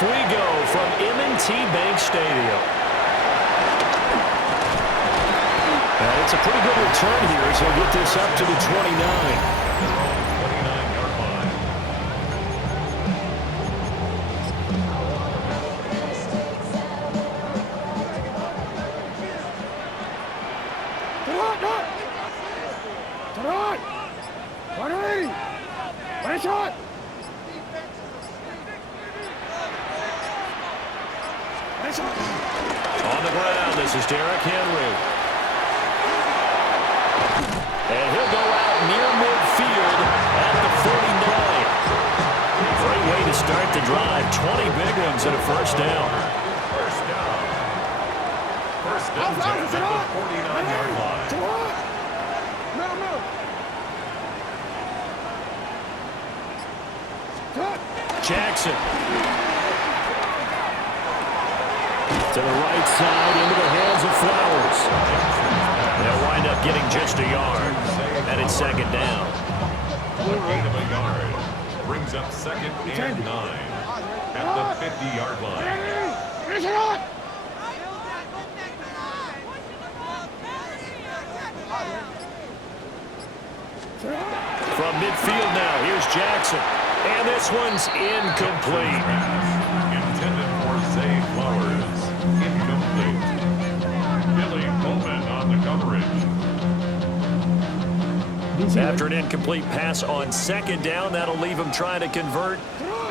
off we go from M&T Bank Stadium. And it's a pretty good return here as he'll get this up to the 29. On the ground, this is Derrick Henry. And he'll go out near midfield at the 49. Great way to start the drive. 20 big ones and a first down. First down at the 49-yard line. Jackson. To the right side, into the hands of Flowers. They'll wind up getting just a yard. And it's second down. A gain of a yard. Brings up second and 9 at the 50-yard line. From midfield now, here's Jackson. And this one's incomplete. Intended for Zay Flowers. Incomplete. Billy Bowman on the coverage. After an incomplete pass on second down, that'll leave him trying to convert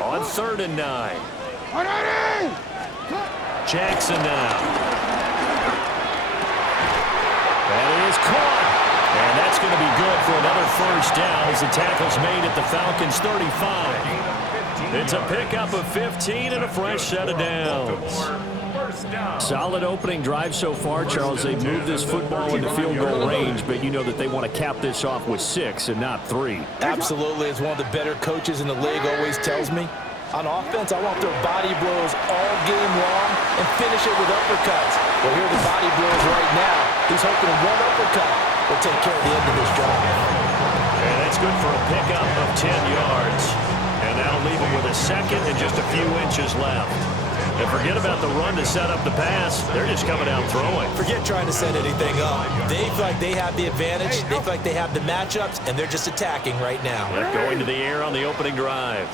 on 3rd and 9. Jackson now. That is caught. And that's going to be good for another first down as the tackle's made at the Falcons' 35. It's a pickup of 15 and a fresh set of downs. Solid opening drive so far, Charles. They've moved this football into field goal range, but you know that they want to cap this off with 6 and not 3. Absolutely. As one of the better coaches in the league always tells me, on offense, I want their body blows all game long and finish it with uppercuts. Well, here are the body blows right now. He's hoping one uppercut will take care of the end of this drive. And that's good for a pickup of 10 yards. And that'll leave him with a second and just a few inches left. And forget about the run to set up the pass. They're just coming out throwing. Forget trying to set anything up. They feel like they have the advantage. They feel like they have the matchups, and they're just attacking right now. They're going to the air on the opening drive.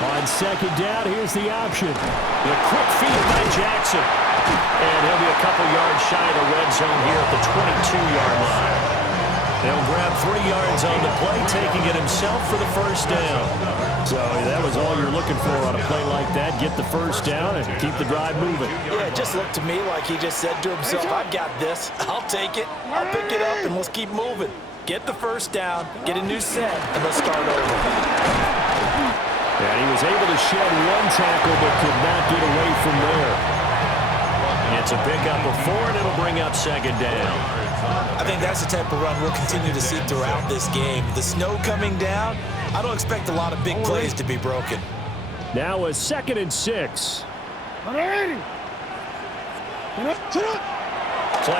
On second down, here's the option. The quick feed by Jackson. And he'll be a couple yards shy of the red zone here at the 22-yard line. They'll grab 3 yards on the play, taking it himself for the first down. So that was all you're looking for on a play like that. Get the first down and keep the drive moving. Yeah, it just looked to me like he just said to himself, I've got this. I'll take it. I'll pick it up, and let's keep moving. Get the first down, get a new set, and let's start over. And he was able to shed one tackle but could not get away from there. It's a pickup of 4, and it'll bring up second down. I think that's the type of run we'll continue to see throughout this game. The snow coming down, I don't expect a lot of big plays to be broken. Now a 2nd and 6. Play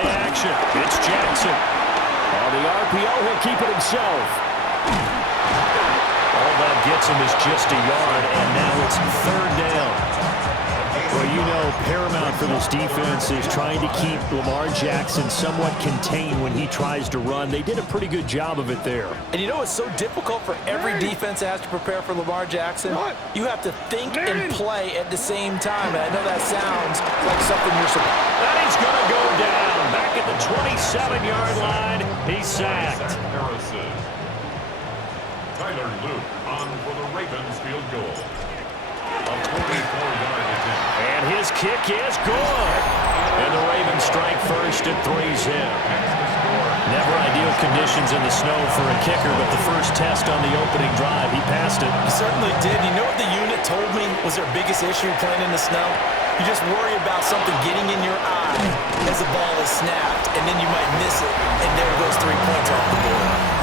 action. It's Jackson. On the RPO, he'll keep it himself. All that gets him is just a yard, and now it's 3rd down. Well, you know, paramount for this defense is trying to keep Lamar Jackson somewhat contained when he tries to run. They did a pretty good job of it there. And you know it's so difficult for every defense that has to prepare for Lamar Jackson? You have to think and play at the same time. And I know that sounds like something you're supposed to. And he's going to go down. Back at the 27-yard line. He's sacked. Harrison. Tyler Luke on for the Ravens field goal. A 44-yard attempt. And his kick is good. And the Ravens strike first at 3-zip. Never ideal conditions in the snow for a kicker, but the first test on the opening drive, he passed it. He certainly did. You know what the unit told me was their biggest issue playing in the snow? You just worry about something getting in your eye as the ball is snapped, and then you might miss it, and there goes 3 points off the board.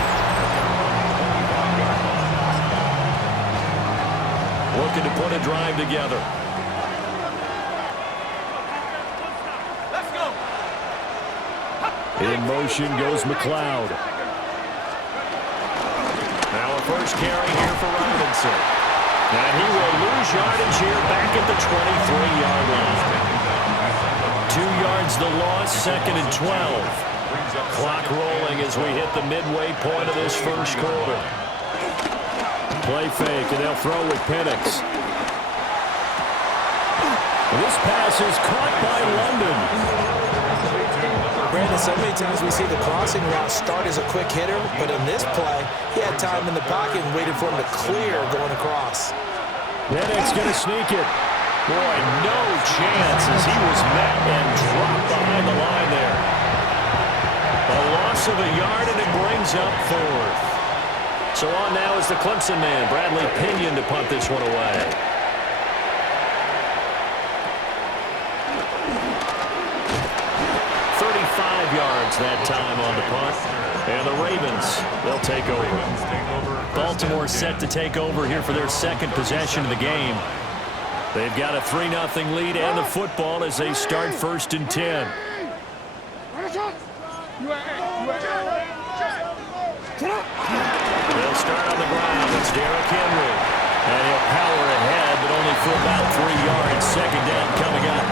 Looking to put a drive together. Let's go. In motion goes McLeod. Now a first carry here for Robinson. And he will lose yardage here back at the 23-yard line. 2 yards the loss, 2nd and 12. Clock rolling as we hit the midway point of this first quarter. Play fake, and they'll throw with Penix. This pass is caught by London. Brandon, so many times we see the crossing route start as a quick hitter, but in this play, he had time in the pocket and waited for him to clear going across. Penix going to sneak it. Boy, no chance as he was met and dropped behind the line there. A loss of a yard, and it brings up 4th. So on now is the Clemson man, Bradley Pinion, to punt this one away. Yards that time on the punt. And the Ravens, they'll take over. Baltimore set to take over here for their second possession of the game. They've got a 3-0 lead and the football as they start 1st and 10. They'll start on the ground. It's Derrick Henry. And he'll power ahead, but only for about 3 yards. 2nd down coming up.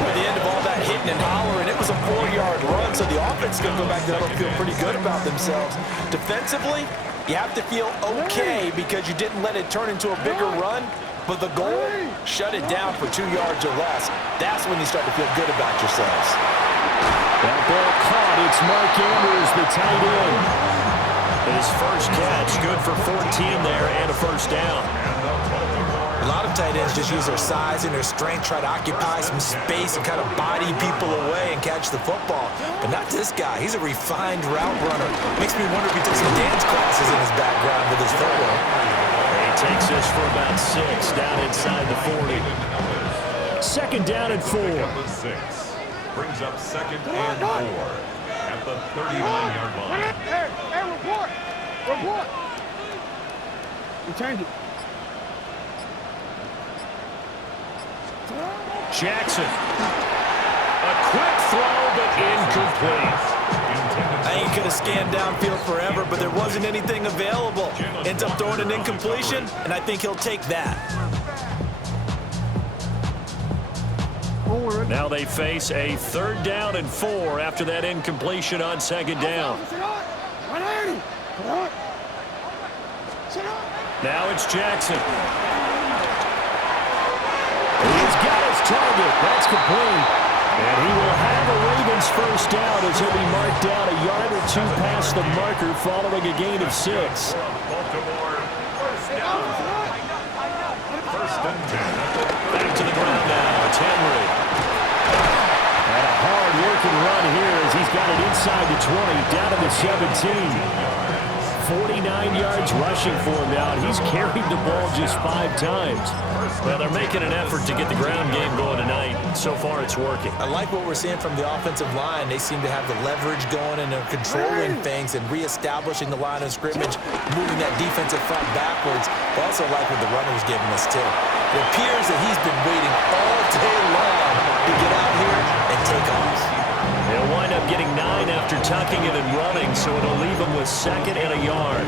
By the end of all that hitting and hollering, it was a 4-yard run, so the offense is going to go back there and feel pretty good about themselves. Defensively, you have to feel okay because you didn't let it turn into a bigger run, but the goal, shut it down for 2 yards or less. That's when you start to feel good about yourselves. That ball caught. It's Mark Andrews, the tight end. His first catch, good for 14 there and a 1st down. A lot of tight ends just use their size and their strength, try to occupy some space and kind of body people away and catch the football. But not this guy. He's a refined route runner. Makes me wonder if he took some dance classes in his background with his footwork. He takes this for about 6 down inside the 40. 2nd down and 4. Brings up 2nd and 4 at the 39-yard line. Hey, report! Report! You changed it. Jackson. A quick throw, but incomplete. I think he could have scanned downfield forever, but there wasn't anything available. Ends up throwing an incompletion, and I think he'll take that. Now they face a 3rd down and 4 after that incompletion on 2nd down. Now it's Jackson. He's got his target. That's complete. And he will have a Ravens 1st down as he'll be marked down a yard or 2 past the marker following a gain of 6. Baltimore, 1st down. 1st and 10. Back to the ground now. It's Henry. And a hard-working run here as he's got it inside the 20, down to the 17. 49 yards rushing for him now. He's carried the ball just 5 times. Well, they're making an effort to get the ground game going tonight. So far, it's working. I like what we're seeing from the offensive line. They seem to have the leverage going, and they're controlling things and reestablishing the line of scrimmage, moving that defensive front backwards. I also like what the runner's giving us, too. It appears that he's been waiting all day long to get out here and take off. They'll wind up getting 9 after tucking it and running, so it'll leave them with 2nd and a yard.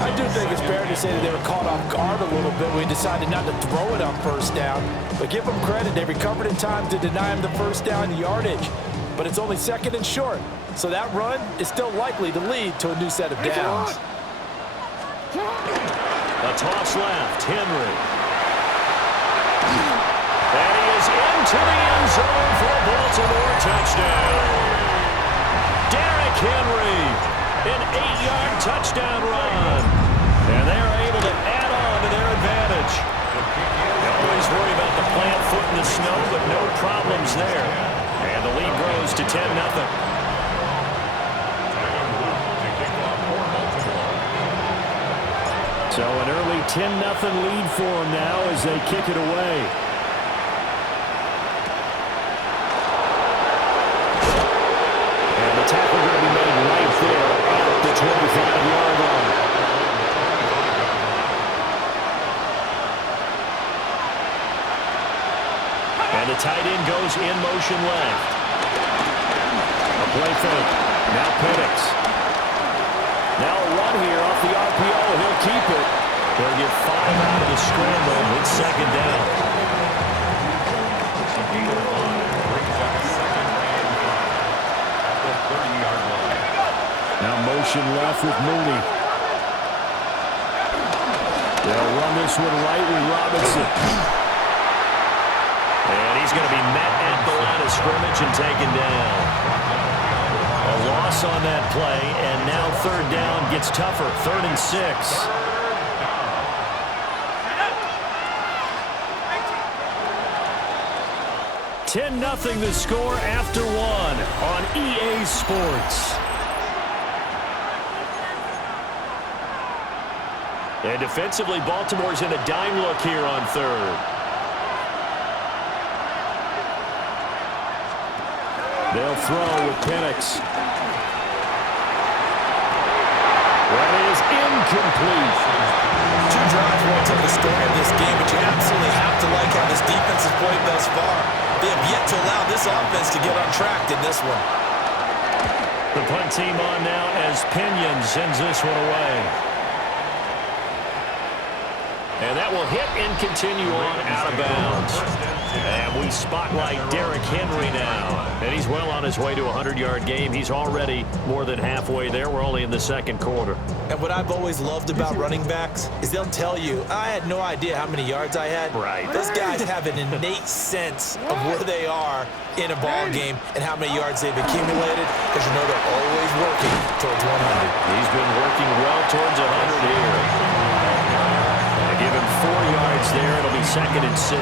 I do think it's fair to say that they were caught off guard a little bit. We decided not to throw it on 1st down. But give them credit. They recovered in time to deny him the 1st down yardage. But it's only 2nd and short. So that run is still likely to lead to a new set of downs. A toss left. Henry. And he is into the end zone for a Baltimore touchdown. Derrick Henry, an 8-yard touchdown run. And they're able to add on to their advantage. They always worry about the plant foot in the snow, but no problems there. And the lead grows to 10-0. So an early 10-0 lead for them now as they kick it away. And the tackle going to be made right there at the 25-yard line. And the tight end goes in motion left. A play fake. Now Penix. Now a run here off off the RPO. He'll keep it. They'll get 5 out of the scramble. It's second down. A gain of 5 brings up second and 5 at the 30-yard line. Now motion left with Mooney. They'll run this one right with Robinson. And he's going to be met at the line of scrimmage and taken down. A loss on that play, and now third down gets tougher. 3rd and 6. 10-0 the score after 1 on EA Sports. And defensively, Baltimore's in a dime look here on 3rd. They'll throw with Penix. That is incomplete. 2 drives won't tell the story of this game, but you absolutely have to like how this defense has played thus far. They have yet to allow this offense to get on track in this one. The punt team on now as Pinion sends this one away. And that will hit and continue on out of bounds. And we spotlight Derrick Henry now. And he's well on his way to a 100-yard game. He's already more than halfway there. We're only in the second quarter. And what I've always loved about running backs is they'll tell you, I had no idea how many yards I had. Right. Those guys have an innate sense of where they are in a ball game and how many yards they've accumulated, because you know they're always working towards 100. He's been working well towards 100 here. Give him 4 yards there. It'll be 2nd and 6.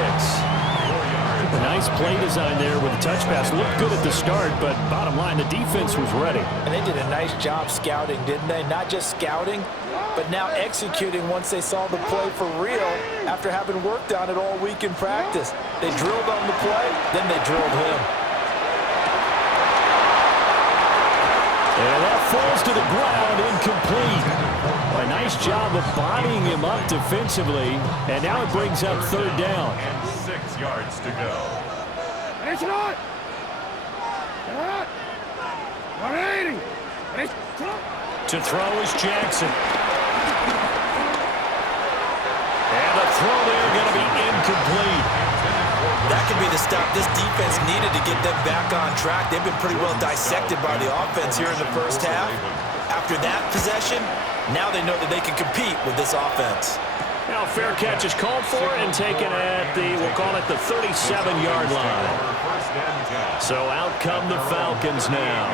A nice play design there with the touch pass. Looked good at the start, but bottom line, the defense was ready. And they did a nice job scouting, didn't they? Not just scouting, but now executing once they saw the play for real after having worked on it all week in practice. They drilled on the play, then they drilled him. And that falls to the ground, incomplete. A nice job of bodying him up defensively, and now it brings up 3rd down. And 6 yards to go. To throw is Jackson. And the throw there going to be incomplete. That could be the stop this defense needed to get them back on track. They've been pretty well dissected by the offense here in the first half. After that possession, now they know that they can compete with this offense. Now fair catch is called for and taken at the, we'll call it the 37-yard line. So out come the Falcons now.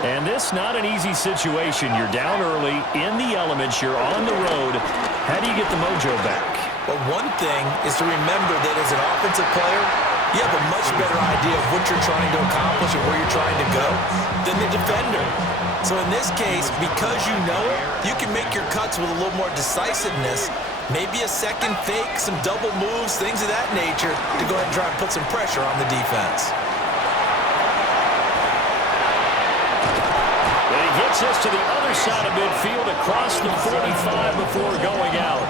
And this not an easy situation. You're down early, in the elements, you're on the road. How do you get the mojo back? Well, one thing is to remember that as an offensive player, you have a much better idea of what you're trying to accomplish and where you're trying to go than the defender. So in this case, because you know it, you can make your cuts with a little more decisiveness, maybe a second fake, some double moves, things of that nature, to go ahead and try and put some pressure on the defense. And he gets us to the other side of midfield across the 45 before going out.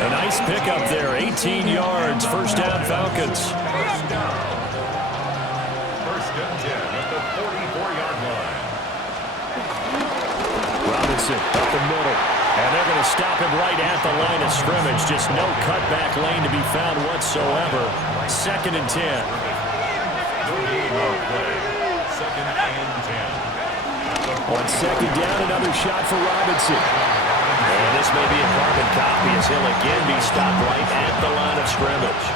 A nice pickup there, 18 yards, 1st down Falcons. First and 10 at the 44-yard line. Robinson up the middle. And they're going to stop him right at the line of scrimmage. Just no cutback lane to be found whatsoever. 2nd and 10. Second and 10. On 2nd down, another shot for Robinson. And this may be a carbon copy as he'll again be stopped right at the line of scrimmage.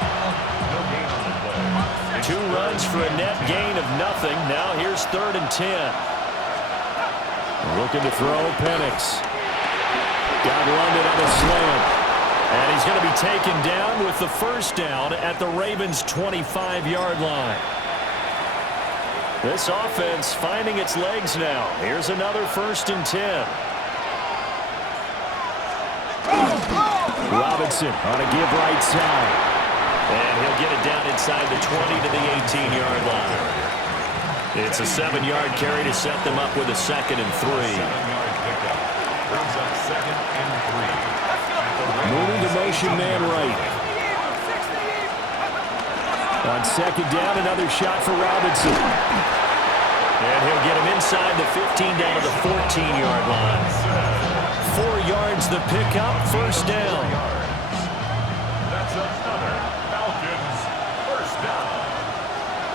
2 runs for a net gain of nothing. Now here's 3rd and 10. Looking to throw, Penix. Got London on a slam. And he's going to be taken down with the 1st down at the Ravens' 25-yard line. This offense finding its legs now. Here's another 1st and 10. Robinson on a give right side. And he'll get it down inside the 20 to the 18-yard line. It's a 7-yard carry to set them up with a 2nd and 3. 7-yard pickup. Brings up 2nd and 3. Moving the motion man right. On 2nd down, another shot for Robinson. And he'll get him inside the 15 down to the 14-yard line. 4 yards the pickup, first down. That's another Falcons first down.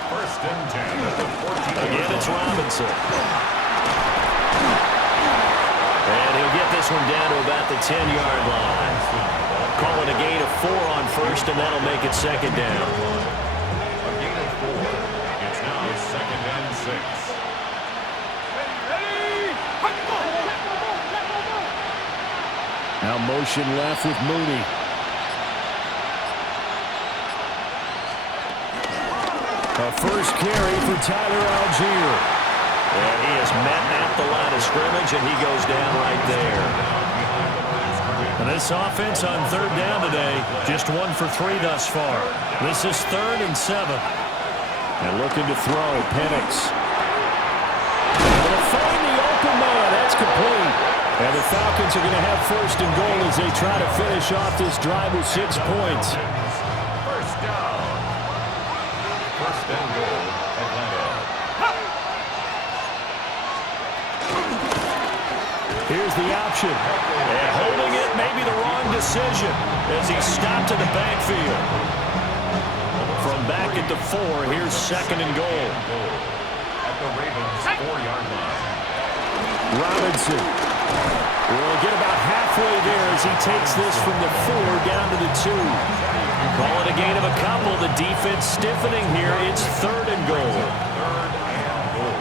First and 10 at the 14. Again, it's Robinson. And he'll get this one down to about the 10-yard line. Call it a gain of 4 on first, and that'll make it second down. A gain of 4. It's now second and 6. Now motion left with Mooney. A first carry for Tyler Algier. And he is met at the line of scrimmage, and he goes down right there. And this offense on third down today, just 1 for 3 thus far. This is 3rd and 7. And looking to throw, Penix. Able to find the open man. That's complete. And the Falcons are going to have first and goal as they try to finish off this drive with 6 points. First down. First and goal, Atlanta. Here's the option. And holding it may be the wrong decision as he stopped in the backfield. From back at the 4, here's second and goal. At the Ravens' 4-yard line. Robinson will get about halfway there as he takes this from the 4 down to the 2. Call it a gain of a couple. The defense stiffening here. It's 3rd and goal. Third and goal.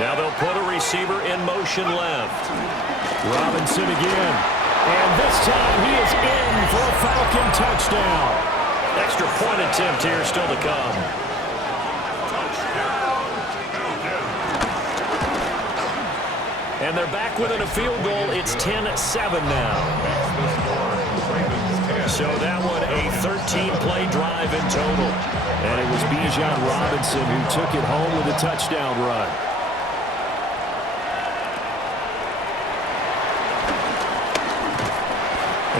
Now they'll put a receiver in motion left. Robinson again. And this time he is in for a Falcon touchdown. Extra point attempt here still to come. And they're back within a field goal. It's 10-7 now. So that one a 13-play drive in total. And it was Bijan Robinson who took it home with a touchdown run.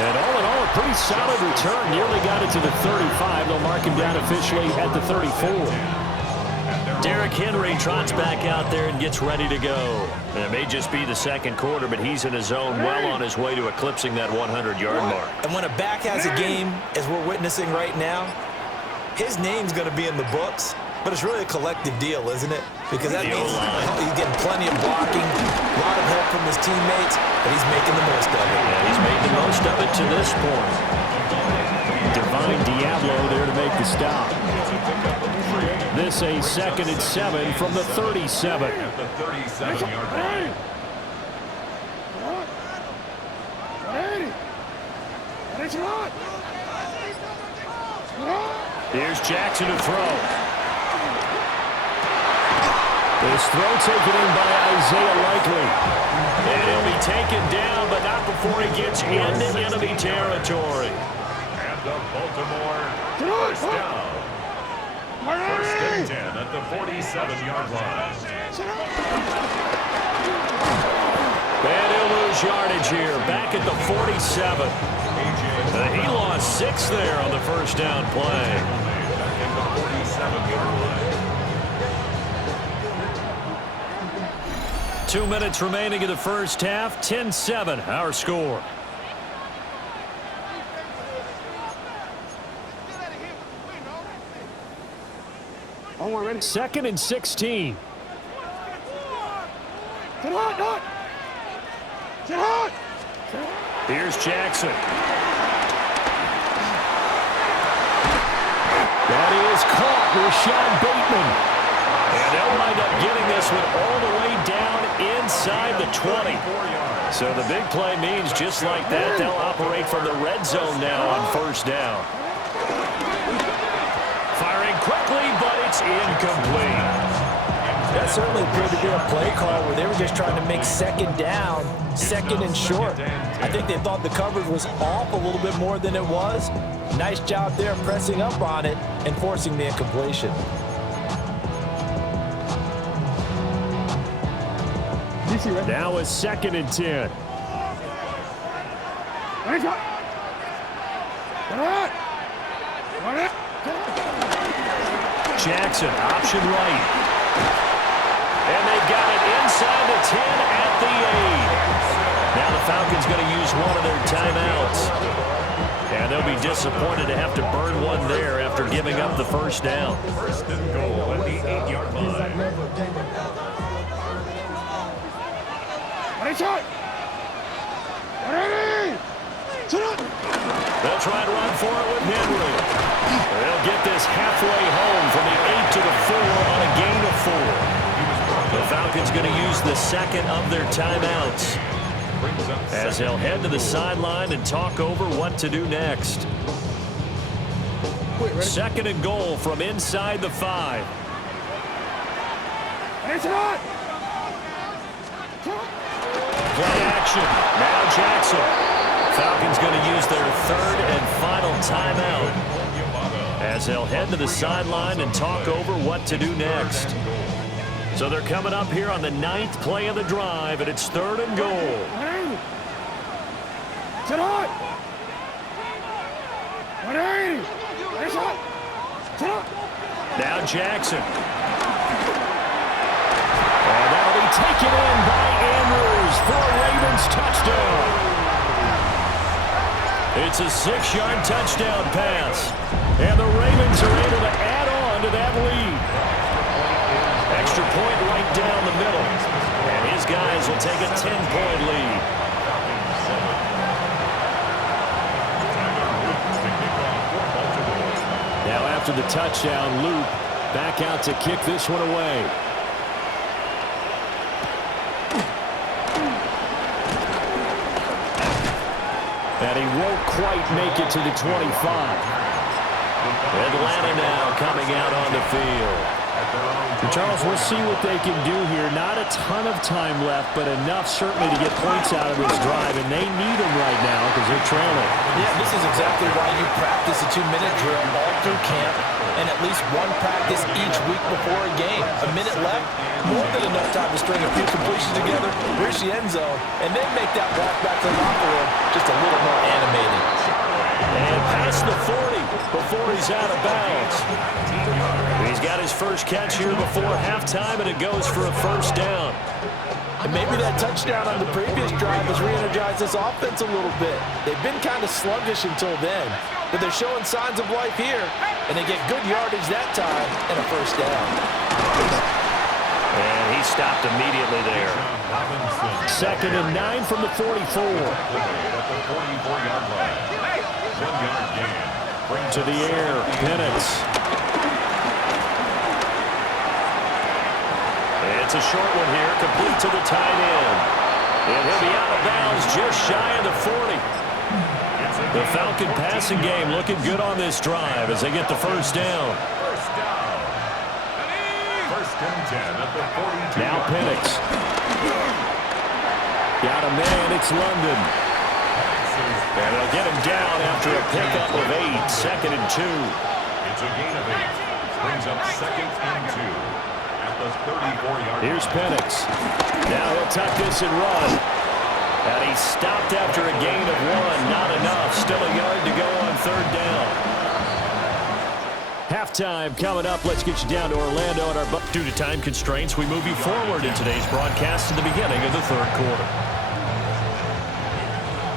And all in all, a pretty solid return. Nearly got it to the 35. They'll mark him down officially at the 34. Derrick Henry trots back out there and gets ready to go. And it may just be the second quarter, but he's in his zone, well on his way to eclipsing that 100-yard mark. And when a back has a game, as we're witnessing right now, his name's going to be in the books, but it's really a collective deal, isn't it? Because that means he's getting plenty of blocking, a lot of help from his teammates, but he's making the most of it. Yeah, he's made the most of it to this point. Divine Diablo there to make the stop. This a 2nd and 7 from the 37. At the 37-yard line. Here's Jackson to throw. This throw taken in by Isaiah Likely. And he'll be taken down, but not before he gets into enemy territory. And the Baltimore first down. First and 10 at the 47-yard line. And he'll lose yardage here, back at the 47. He lost 6 there on the first down play. Back at the 47-yard line. 2 minutes remaining in the first half. 10-7, our score. Second and 16. Here's Jackson. That is caught. Rashad Bateman. And they'll wind up getting this one all the way down inside the 20. So the big play means just like that, they'll operate from the red zone now on first down. Firing quickly, but it's incomplete. That certainly appeared to be a play call where they were just trying to make second down, second and short. I think they thought the coverage was off a little bit more than it was. Nice job there pressing up on it and forcing the incompletion. Now a 2nd and 10. Jackson, option right. And they've got it inside the 10 at the 8. Now the Falcons going to use one of their timeouts. And they'll be disappointed to have to burn one there after giving up the first down. First and goal at the 8-yard line. They'll try and run for it with Henry. They'll get this halfway home from the 8 to the 4 on a gain of 4. The Falcons going to use the second of their timeouts, as they'll head to the sideline and talk over what to do next. Second and goal from inside the 5. Play action. Now Jackson. Falcons going to use their third and final timeout, as they'll head to the sideline and talk over what to do next. So they're coming up here on the 9th play of the drive, and it's third and goal. Now Jackson. And that'll be taken in by Andrews for a Ravens touchdown. It's a 6-yard touchdown pass. And the Ravens are able to add on to that lead. Extra point right down the middle. And his guys will take a 10-point lead. Now after the touchdown, Loop back out to kick this one away. And he won't quite make it to the 25. Atlanta now coming out on the field. Charles, we'll see what they can do here. Not a ton of time left, but enough certainly to get points out of this drive, and they need them right now because they're trailing. Yeah, this is exactly why you practice a 2-minute drill all through camp and at least one practice each week before a game. A minute left, more than enough time to string a few completions together, reach the end zone, and then make that walk back to the locker room just a little more animated. And past the 40 before he's out of bounds. He's got his first catch here before halftime, and it goes for a first down. And maybe that touchdown on the previous drive has re-energized this offense a little bit. They've been kind of sluggish until then, but they're showing signs of life here, and they get good yardage that time and a first down. And he stopped immediately there. Second and 9 from the 44. At the 44-yard line. 1-yard gain. To the air, Penix. It's a short one here, complete to the tight end. And he'll be out of bounds just shy of the 40. The Falcon passing game looking good on this drive as they get the first down. First and 10 at the 42. Now Penix. Got a man, it's London. And they'll get him down after a pickup of 8, second and 2. It's a gain of 8. Brings up second and 2 at the 34-yard line. Here's Penix. Now he'll tuck this and run. And he stopped after a gain of 1. Not enough. Still a yard to go on third down. Halftime coming up. Let's get you down to Orlando. Due to time constraints, we move you forward in today's broadcast to the beginning of the third quarter.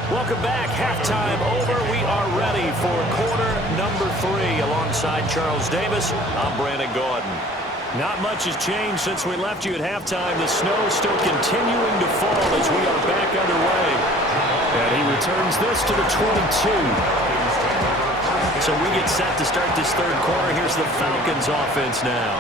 Welcome back. Halftime over. We are ready for quarter number 3. Alongside Charles Davis, I'm Brandon Gordon. Not much has changed since we left you at halftime. The snow still continuing to fall as we are back underway. And he returns this to the 22. So we get set to start this third quarter. Here's the Falcons offense now.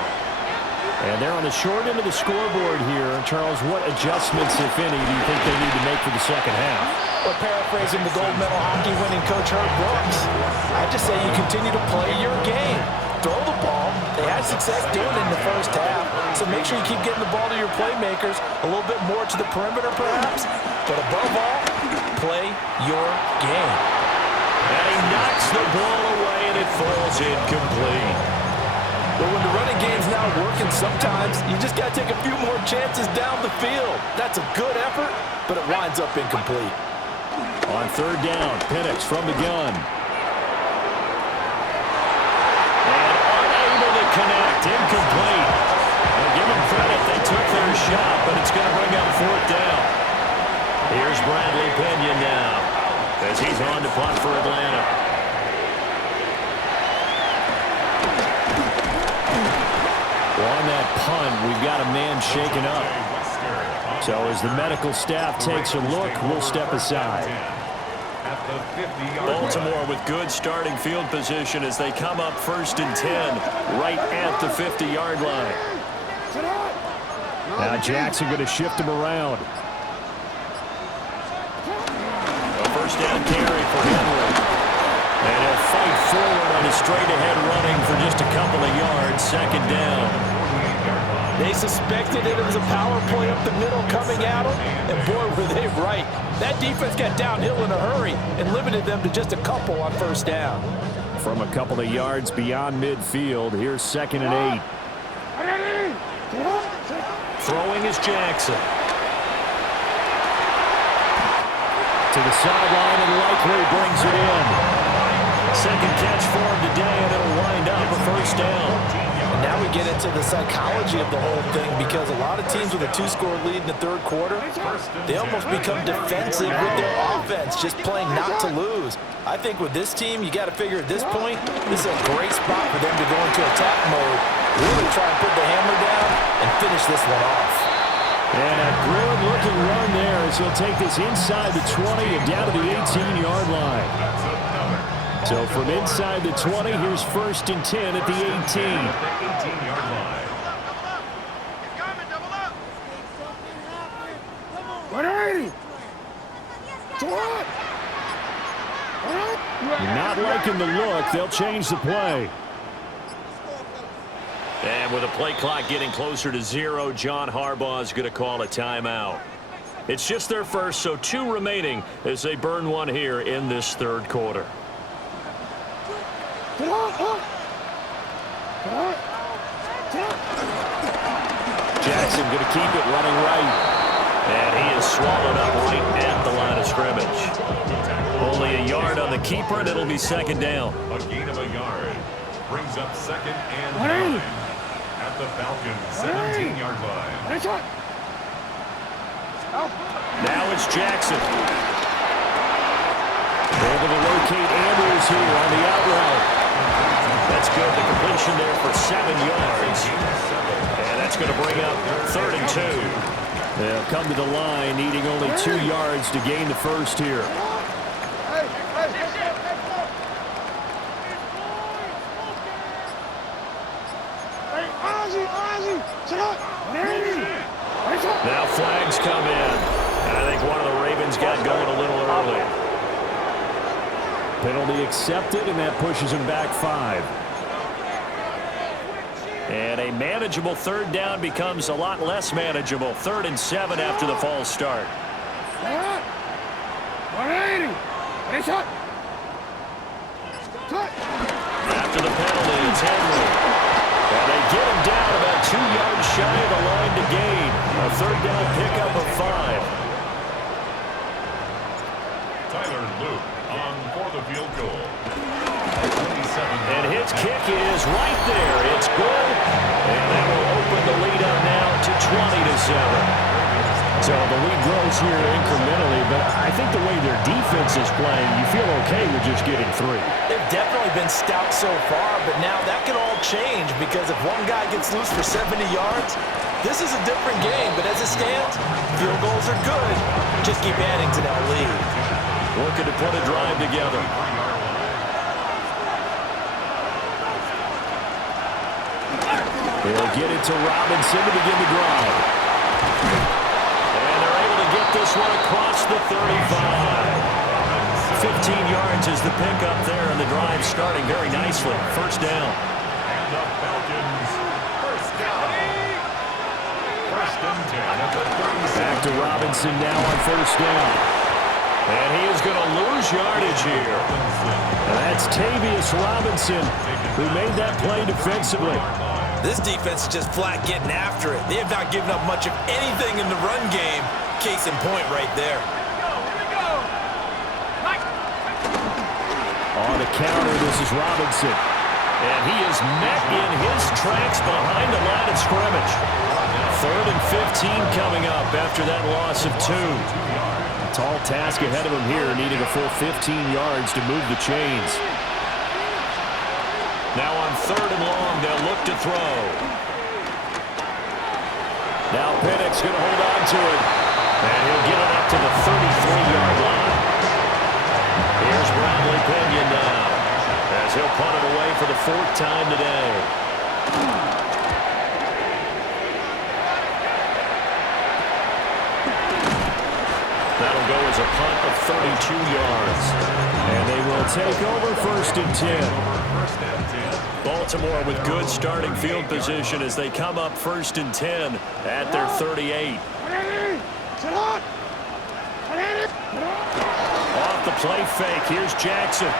And they're on the short end of the scoreboard here. Charles, what adjustments, if any, do you think they need to make for the second half? Well, paraphrasing the gold medal hockey winning coach Herb Brooks, I just say you continue to play your game. Throw the ball. They had success doing it in the first half, so make sure you keep getting the ball to your playmakers, a little bit more to the perimeter perhaps, but above all, play your game. And he knocks the ball away, and it falls incomplete. But when the running game's not working, sometimes you just got to take a few more chances down the field. That's a good effort, but it winds up incomplete. On third down, Penix from the gun. And unable to connect, incomplete. Well, give them credit, they took their shot, but it's going to bring up fourth down. Here's Bradley Pinion now as he's on to punt for Atlanta. On that punt, we've got a man shaken up. So as the medical staff takes a look, we'll step aside. Baltimore with good starting field position as they come up 1st and 10 right at the 50-yard line. Now Jackson going to shift him around. A first down carry for Henry. And he'll fight forward on his straight-ahead running for just a couple of yards. 2nd down. They suspected it was a power play up the middle coming at them, and boy, were they right. That defense got downhill in a hurry and limited them to just a couple on 1st down. From a couple of yards beyond midfield, here's 2nd and 8. Throwing is Jackson. To the sideline and likely brings it in. Second catch for him today, and it'll wind up a 1st down. And now we get into the psychology of the whole thing, because a lot of teams with a 2-score lead in the 3rd quarter, they almost become defensive with their offense, just playing not to lose. I think with this team, you got to figure at this point, this is a great spot for them to go into attack mode, really try and put the hammer down and finish this one off. And a good-looking run there as he'll take this inside the 20 and down to the 18-yard line. So from inside the 20, here's 1st and 10 at the 18. Not liking the look. They'll change the play. And with the play clock getting closer to 0, John Harbaugh is going to call a timeout. It's just their first, so 2 remaining as they burn one here in this 3rd quarter. Jackson going to keep it running right. And he is swallowed up right at the line of scrimmage. Only a yard on the keeper, and it'll be 2nd down. A gain of a yard brings up 2nd and 9 at the Falcons' 17-yard line. Now it's Jackson. Able to locate Andrews here on the out route. That's good. The completion there for 7 yards. And that's going to bring up 3rd and 2. They'll come to the line, needing only 2 yards to gain the first here. Now flags come in. And I think one of the Ravens got going a little early. Penalty accepted, and that pushes him back 5. And a manageable 3rd down becomes a lot less manageable. 3rd and 7 after the false start. After the penalty, it's Henry. And they get him down about 2 yards shy of the line to gain. A 3rd down pickup of 5. Tyler Luke on for the field goal. And his kick is right there. It's good. And that will open the lead up now to 20-7. So the lead grows here incrementally, but I think the way their defense is playing, you feel okay with just getting 3. They've definitely been stout so far, but now that could all change, because if one guy gets loose for 70 yards, this is a different game. But as it stands, field goals are good. Just keep adding to that lead. Looking to put a drive together. They'll get it to Robinson to begin the drive. And they're able to get this one across the 35. 15 yards is the pickup there, and the drive starting very nicely. 1st down. And the Falcons, 1st down. 1st and 10 at the 36. Back to Robinson now on 1st down. And he is going to lose yardage here. And that's Tavius Robinson, who made that play defensively. This defense is just flat getting after it. They have not given up much of anything in the run game. Case in point right there. On the counter, this is Robinson. And he is met in his tracks behind the line of scrimmage. 3rd and 15 coming up after that loss of 2. A tall task ahead of him here, needing a full 15 yards to move the chains. Now on 3rd and long, they'll look to throw. Now Pennick's going to hold on to it. And he'll get it up to the 33-yard line. Here's Bradley Pinion now, as he'll punt it away for the 4th time today. That'll go as a punt of 32 yards. And they will take over 1st and 10. Baltimore with good starting field position as they come up 1st and 10 at their 38. Off the play fake, here's Jackson.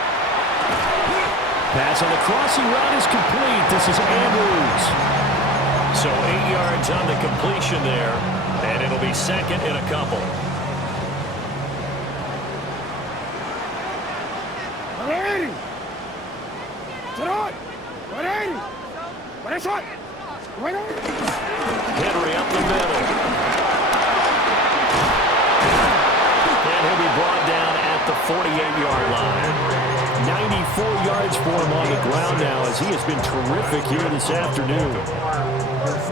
Pass on the crossing route is complete. This is Andrews. So 8 yards on the completion there, and it'll be 2nd and a couple. Henry up the middle. And he'll be brought down at the 48-yard line. 94 yards for him on the ground now, as he has been terrific here this afternoon.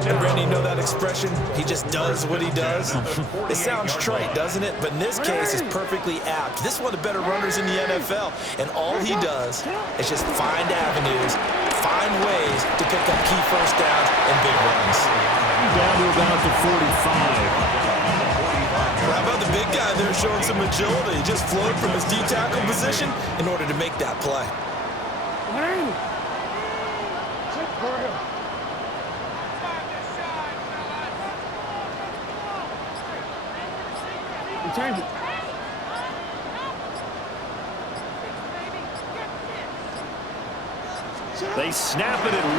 And Randy, you know that expression? He just does what he does. It sounds trite, doesn't it? But in this case, it's perfectly apt. This is one of the better runners in the NFL, and all he does is just find avenues, find ways to pick up key first downs and big runs. Down to about the 45. How about the big guy there showing some agility? He just flowed from his D-tackle position in order to make that play. They snap it at 1.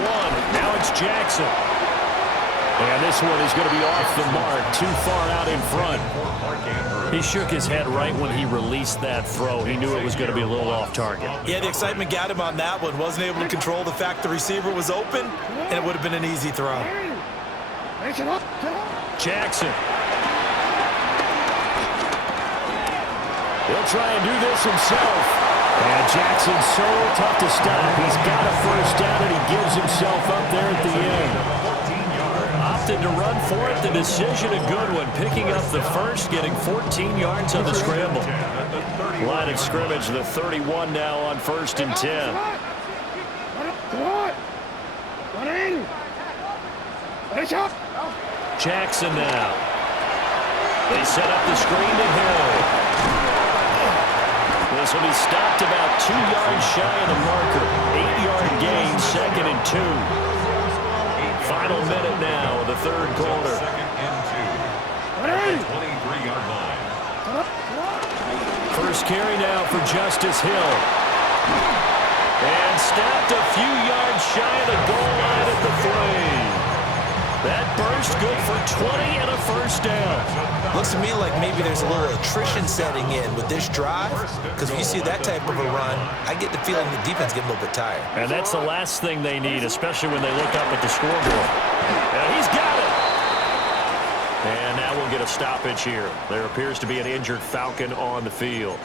Now it's Jackson. And this one is going to be off the mark, too far out in front. He shook his head right when he released that throw. He knew it was going to be a little off target. Yeah, the excitement got him on that one. Wasn't able to control the fact the receiver was open, and it would have been an easy throw. Jackson. He'll try and do this himself. And Jackson's so tough to stop. He's got a first down, and he gives himself up there at the end. Opted to run for it. The decision a good one. Picking up the first, getting 14 yards on the scramble. Line of scrimmage, the 31 now on 1st and 10. Jackson now. They set up the screen to Hill. This will be stopped about 2 yards shy of the marker. 8-yard gain, 2nd and 2. Final minute now of the 3rd quarter. 23-yard line. First carry now for Justice Hill. And snapped a few yards shy of the goal line at the 3. That burst good for 20 and a first down. Looks to me like maybe there's a little attrition setting in with this drive, because when you see that type of a run, I get the feeling the defense getting a little bit tired. And that's the last thing they need, especially when they look up at the scoreboard. And he's got it. And now we'll get a stoppage here. There appears to be an injured Falcon on the field.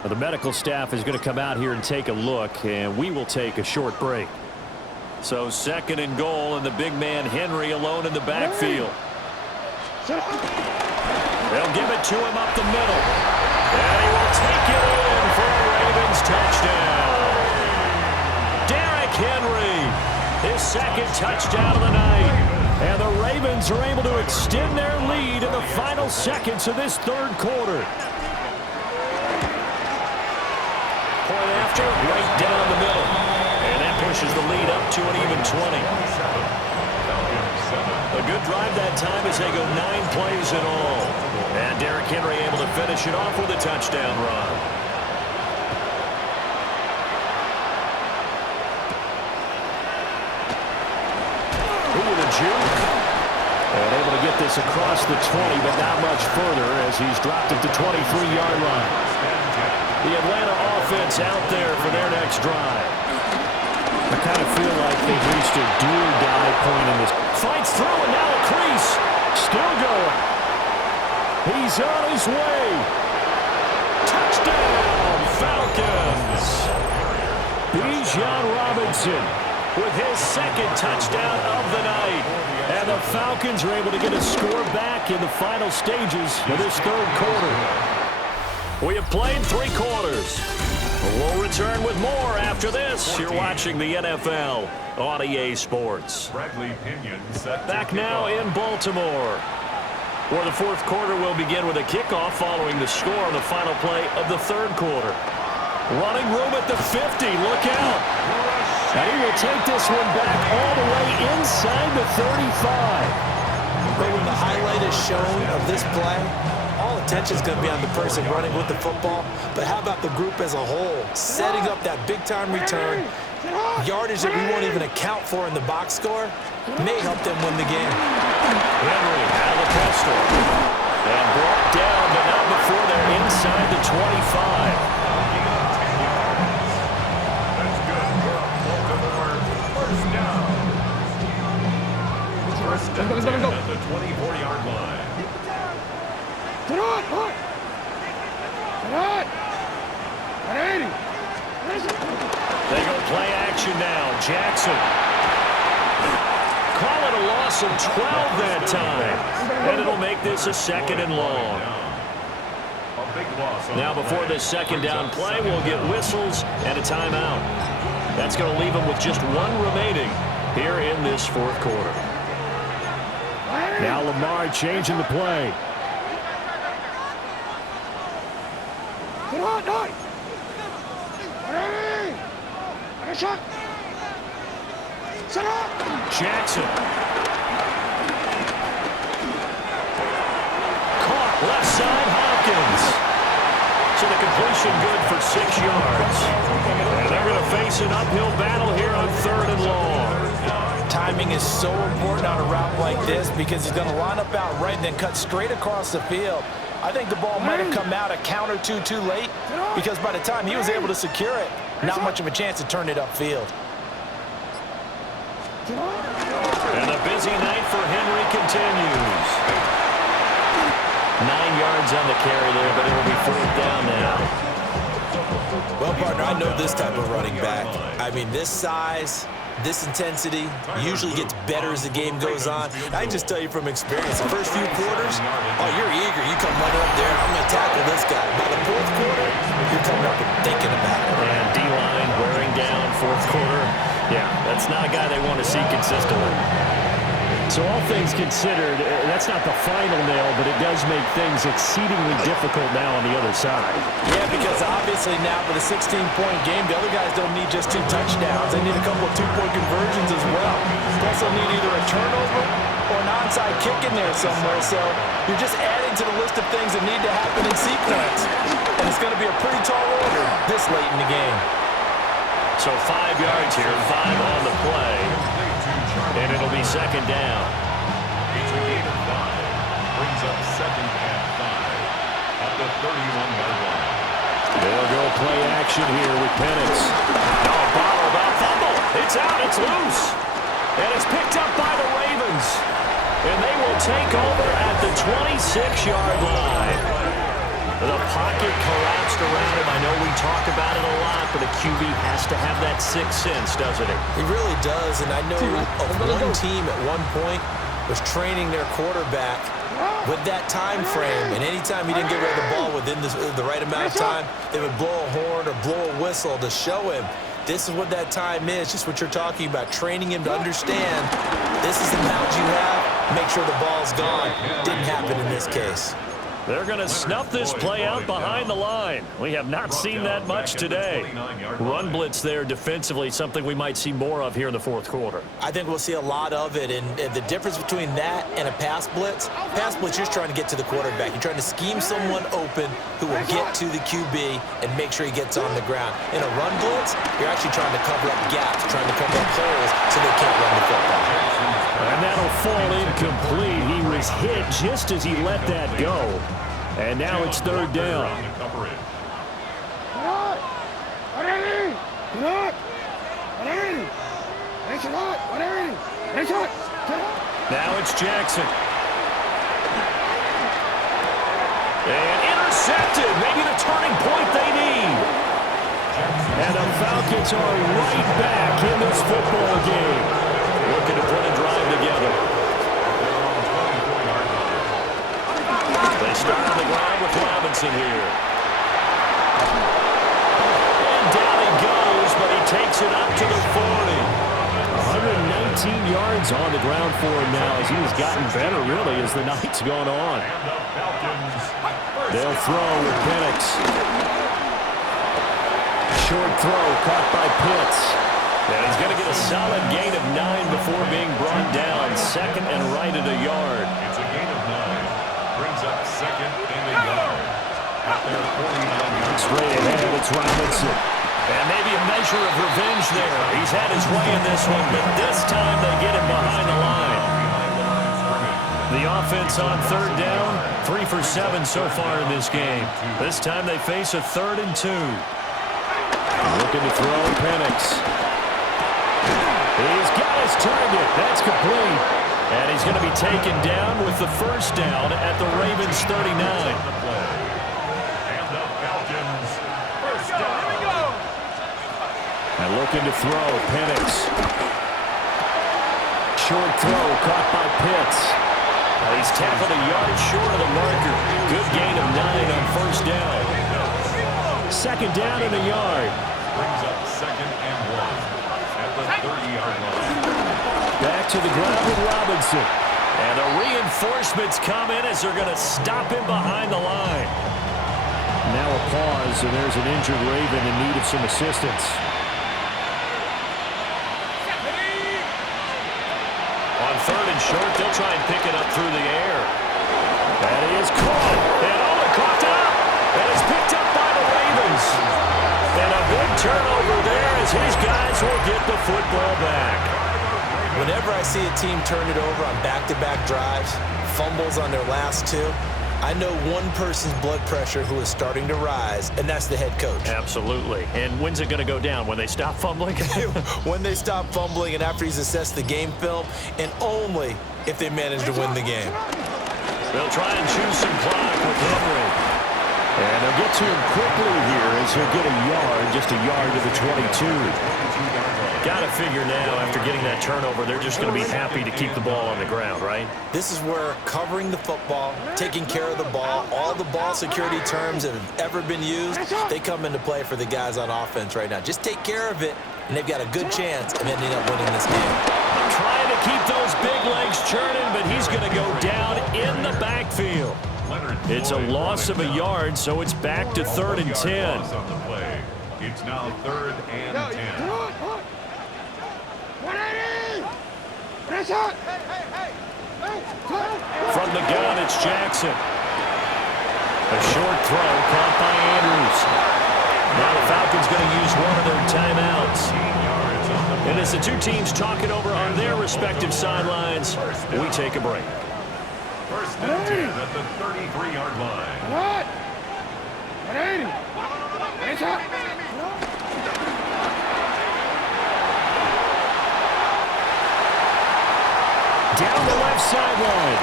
Well, the medical staff is going to come out here and take a look, and we will take a short break. So 2nd and goal, and the big man Henry alone in the backfield. They'll give it to him up the middle. And he will take it in for a Ravens touchdown. Derrick Henry, his 2nd touchdown of the night. And the Ravens are able to extend their lead in the final seconds of this 3rd quarter. Point after, right down the middle. And that pushes the lead up to an even 20. A good drive that time as they go 9 plays in all. And Derrick Henry able to finish it off with a touchdown run. Ooh, the juke. And able to get this across the 20, but not much further as he's dropped at the 23-yard line. The Atlanta offense out there for their next drive. I kind of feel like they've reached a do-or-die point in this. Fights through and now a crease. Still going. He's on his way. Touchdown, Falcons. Bijan Robinson with his second touchdown of the night. And the Falcons are able to get a score back in the final stages of this third quarter. We have played 3 quarters. We'll return with more after this. You're watching the NFL on EA Sports. Back now in Baltimore, where the fourth quarter will begin with a kickoff following the score on the final play of the third quarter. Running room at the 50. Look out. And he will take this one back all the way inside the 35. But when the highlight is shown of this play, all attention is going to be on the person running with the football. But how about the group as a whole? Setting up that big-time return, yardage that we won't even account for in the box score, may help them win the game. Henry out of the pistol. And brought down, but not before they're inside the 25. Let's go. At the 24-yard line. Get on. They go play action now. Jackson. Call it a loss of 12 that time. And it'll make this a 2nd and long. Now before this second down play, we'll get whistles and a timeout. That's going to leave them with just 1 remaining here in this fourth quarter. Now Lamar changing the play. Get on. Shot. Set up. Jackson. Caught left side, Hopkins. So the completion good for 6 yards. And they're going to face an uphill battle here on 3rd and long. Timing is so important on a route like this because he's going to line up out right and then cut straight across the field. I think the ball might have come out a count or two too late because by the time he was able to secure it, not much of a chance to turn it upfield. And the busy night for Henry continues. 9 yards on the carry there, but it will be 4th down now. Well, partner, I know this type of running back. I mean, this size, this intensity usually gets better as the game goes on. I can just tell you from experience, the first few quarters, oh, you're eager. You come running up there, I'm going to tackle this guy. By the fourth quarter, you're coming up and thinking about it. And D-line wearing down fourth quarter. Yeah, that's not a guy they want to see consistently. So all things considered, that's not the final nail, but it does make things exceedingly difficult now on the other side. Yeah, because obviously now for the 16-point game, the other guys don't need just 2 touchdowns. They need a couple of 2-point conversions as well. Plus they'll need either a turnover or an onside kick in there somewhere. So you're just adding to the list of things that need to happen in sequence. And it's going to be a pretty tall order this late in the game. So 5 yards here, 5 on the play. And it'll be 2nd down. It's a gain of 5. Brings up 2nd and 5 at the 31-yard line. They'll go play action here with Penix. No, bottle about fumble. It's out, it's loose. And it's picked up by the Ravens. And they will take over at the 26-yard line. The pocket collapsed around him. I know we talk about it a lot, but a QB has to have that 6th sense, doesn't he? He really does, and I know of one team at one point was training their quarterback with that time frame, and anytime he didn't get rid of the ball within the right amount of time, they would blow a horn or blow a whistle to show him this is what that time is, just what you're talking about, training him to understand this is the pounds you have, make sure the ball's gone. Didn't happen in this case. They're going to snuff this play out behind the line. We have not seen that much today. Run blitz there defensively, something we might see more of here in the fourth quarter. I think we'll see a lot of it, and the difference between that and a pass blitz, you're just trying to get to the quarterback. You're trying to scheme someone open who will get to the QB and make sure he gets on the ground. In a run blitz, you're actually trying to cover up gaps, trying to cover up holes so they can't run the football. And that'll fall incomplete. He was hit just as he let that go. And now it's 3rd down. 180. That's a lot. 180. That's it. Now it's Jackson. And intercepted. Maybe the turning point they need. And the Falcons are right back in this football game. Looking to put a drive together. They start on the ground with Robinson here. And down he goes, but he takes it up to the 40. 119 yards on the ground for him now as he's gotten better, really, as the night's gone on. They'll throw with Penix. Short throw caught by Pitts. And he's going to get a solid gain of 9 before being brought down. Second and right at a yard. It's a gain of 9. Brings up second and a yard. At their 49-yard. Straight ahead, it's Robinson. And maybe a measure of revenge there. He's had his way in this one, but this time they get him behind the line. The offense on third down, 3 for 7 so far in this game. This time they face a 3rd and 2. Looking to throw Penix. He's got his target. That's complete. And he's going to be taken down with the first down at the Ravens 39. And the Falcons first down. Here we go. And looking to throw Penix. Short throw caught by Pitts. He's tackled a yard short of the marker. Good gain of 9 on first down. Second down and a yard. Brings up second and 1 at the 30-yard line. Back to the ground with Robinson. And the reinforcements come in as they're going to stop him behind the line. Now a pause, and there's an injured Raven in need of some assistance. On third and short, they'll try and pick it up through the air. That is caught. And Owen coughed up. And it's picked up by the Ravens. And a big turnover there as his guys will get the football back. Whenever I see a team turn it over on back-to-back drives, fumbles on their last 2, I know one person's blood pressure who is starting to rise, and that's the head coach. Absolutely. And when's it going to go down? When they stop fumbling? When they stop fumbling and after he's assessed the game film, and only if they manage to win the game. They'll try and choose some clock with Henry. And they'll get to him quickly here as he'll get a yard, just a yard to the 22. Got to figure now, after getting that turnover, they're just going to be happy to keep the ball on the ground, right? This is where covering the football, taking care of the ball, all the ball security terms that have ever been used, they come into play for the guys on offense right now. Just take care of it, and they've got a good chance of ending up winning this game. Trying to keep those big legs churning, but he's going to go down in the backfield. It's a loss of a yard, so it's back to 3rd and 10. It's now 3rd and 10. 180. That's it. From the gun, it's Jackson. A short throw caught by Andrews. Now the Falcons going to use one of their timeouts. And as the two teams talk it over on their respective sidelines, we take a break. First and 10 at the 33-yard line. What? 180. That's it. Down the left sideline.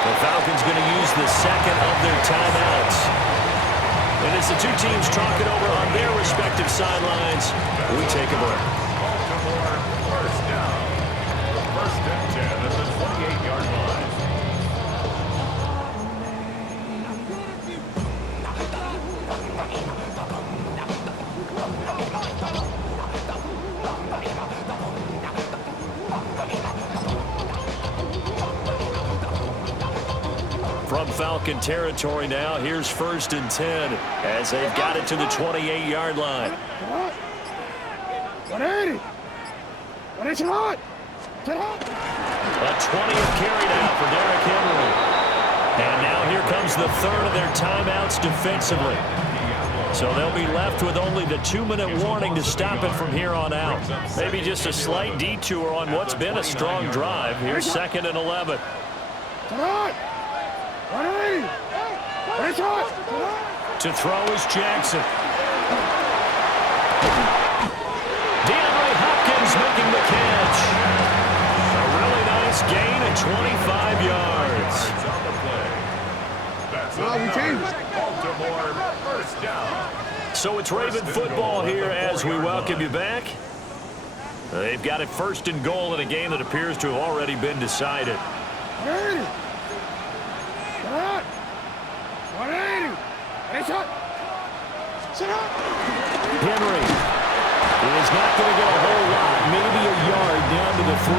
The Falcons going to use the second of their timeouts. And as the two teams talk it over on their respective sidelines, we take a break. Baltimore first down. First and 10 at the 28-yard line. From Falcon territory now, here's 1st and 10 as they've got it to the 28-yard line. 180. What is it hot? A 20th carry now for Derrick Henry. And now here comes the third of their timeouts defensively. So they'll be left with only the 2-minute warning to stop it from here on out. Maybe just a slight detour on what's been a strong drive. Here's 2nd and 11. 180. What is hot? To throw is Jackson. DeAndre first gain and 25 yards. On the play. That's we changed it. Baltimore first down. So it's Raven football here as we welcome you back. They've got it first and goal in a game that appears to have already been decided. 180. Sit up. 180. Face up. Sit up. Henry is not going to get a whole lot, maybe a yard down to the 3.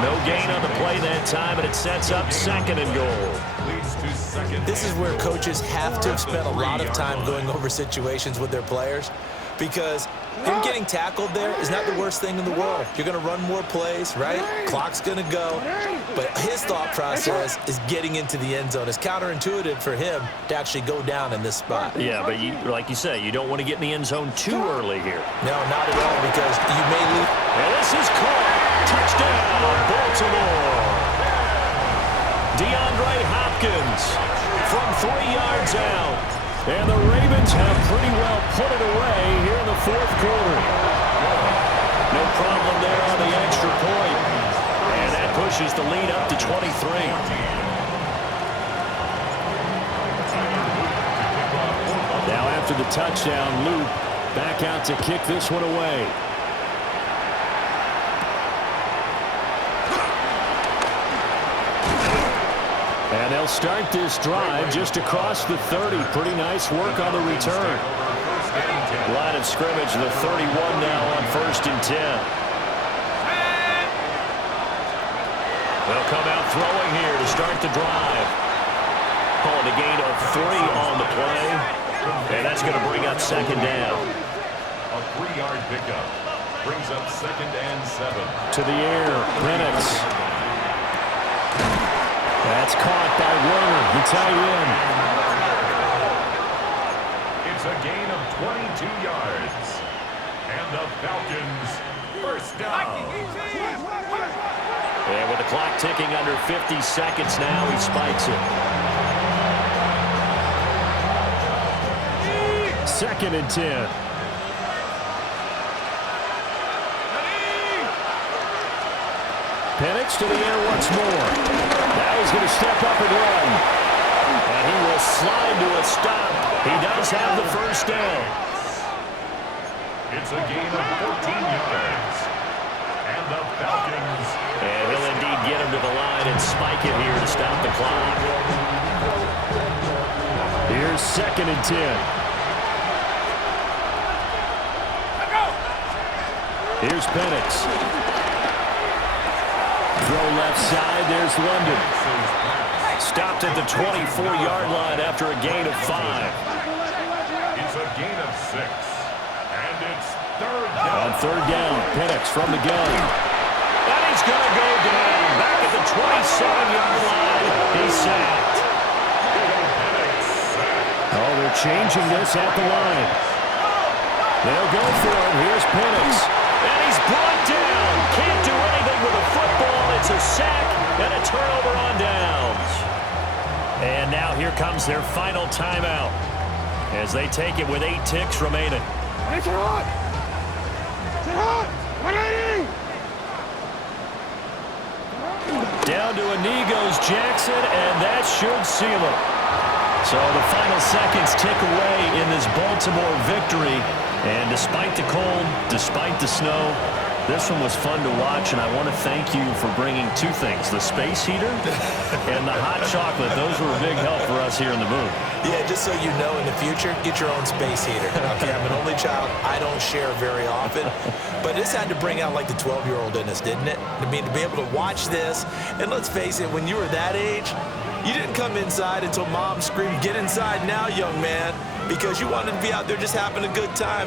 No gain on the play that time, and it sets up second and goal. Leads to second. This is where coaches have to have spent a lot of time going over situations with their players, because him getting tackled there is not the worst thing in the world. You're going to run more plays, right? Clock's going to go. But his thought process is getting into the end zone. It's counterintuitive for him to actually go down in this spot. Yeah, but like you say, you don't want to get in the end zone too early here. No, not at all, because you may lose. And this is caught. Touchdown, Baltimore. DeAndre Hopkins from 3 yards out. And the Ravens have pretty well put it away here in the fourth quarter. No problem there on the extra point. And that pushes the lead up to 23. Now after the touchdown, Luke back out to kick this one away. And they'll start this drive just across the 30. Pretty nice work on the return. Line of scrimmage, the 31 now on 1st and 10. They'll come out throwing here to start the drive. Calling a gain of 3 on the play. And that's going to bring up second down. A 3-yard pickup brings up 2nd and 7. To the air, Penix. That's caught by Werner, the tight end. It's a gain of 22 yards. And the Falcons first down. And with the clock ticking under 50 seconds now, he spikes it. 2nd and 10. Penix to the air once more. Now he's going to step up and run. And he will slide to a stop. He does have the first down. It's a gain of 14 yards. And the Falcons. And he'll indeed get him to the line and spike it here to stop the clock. Here's 2nd and 10. Here's Penix. Throw left side, there's London. Stopped at the 24-yard line after a gain of 5. It's a gain of 6. And it's 3rd down. On 3rd down, Penix from the gun. And he's going to go down. Back at the 27-yard line. He's sacked. Oh, they're changing this at the line. They'll go for it. Here's Penix. And he's brought down. Can't do anything with a football. It's a sack and a turnover on downs. And now here comes their final timeout as they take it with 8 ticks remaining. Hey, sit hot. Sit hot. 180. Down to a knee goes Jackson, and that should seal it. So the final seconds tick away in this Baltimore victory. And despite the cold, despite the snow, this one was fun to watch, and I want to thank you for bringing 2 things, the space heater and the hot chocolate. Those were a big help for us here in the booth. Yeah, just so you know, in the future, get your own space heater. Okay, I'm an only child. I don't share very often. But this had to bring out, like, the 12-year-old in us, didn't it? I mean, to be able to watch this, and let's face it, when you were that age, you didn't come inside until Mom screamed, "Get inside now, young man," because you wanted to be out there just having a good time.